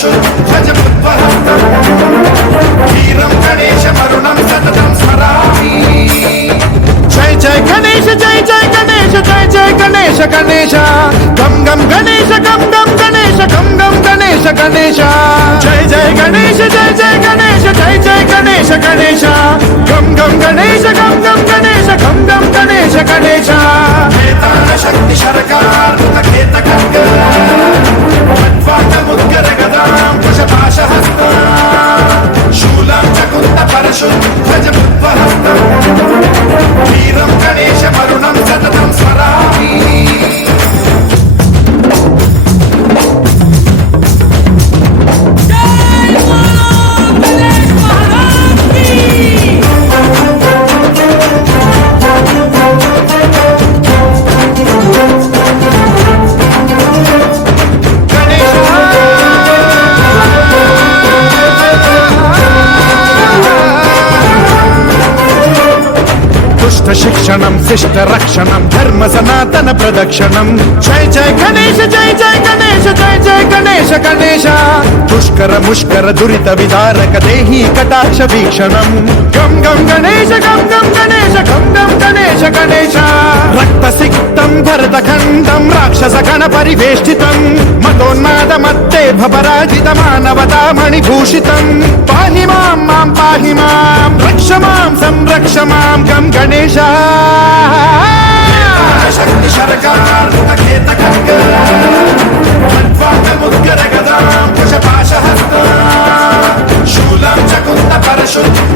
परशुध्वजमुद्वहस्तम् वीरं गणेशमरुणं सततं स्मरामि। जय जय गणेश जय जय गणेश जय जय गणेश गणेश गम गम गणेश गम गम गणेश गम गम गणेश गणेश जय जय गणेश जय जय गणेश जय जय गणेश गणेश गम गम गणेश गम गम गणेश गम गम गणेश गणेश खेतान शक्ति शरकार खेत खड्ग खड्वाङ्गमुद्गर गदां कुशपाशहस्तां शूलं च कुन्त परशुध्वजमुद्वहस्तम् वीरं गणेशमरुणं सततं स्मरामि। शिक्षणं शिष्ट रक्षणं धर्म सनातन प्रदक्षिणं जय जय गणेश जय जय गणेश जय जय गणेश गणेश दुष्कर मुष्कर दुरित विदारक देहि कटाक्ष वीक्षणं गम गम गणेश गम गम गणेश गम गम गणेश गणेश रक्त सिक्तं भरतखण्डं राक्षस गण परिवेष्टितं मतोन्माद मत्ते भपराजित मानवता मणिभूषितं पाहि मां मां पाहि मां रक्ष मां संरक्ष मां गम गणेश शक्ति शरकार खेत खड्ग खड्वाङ्गमुद्गर गदां कुशपाशहस्तां शूलं च कुन्त परशुध्वजमुद्वहस्तम्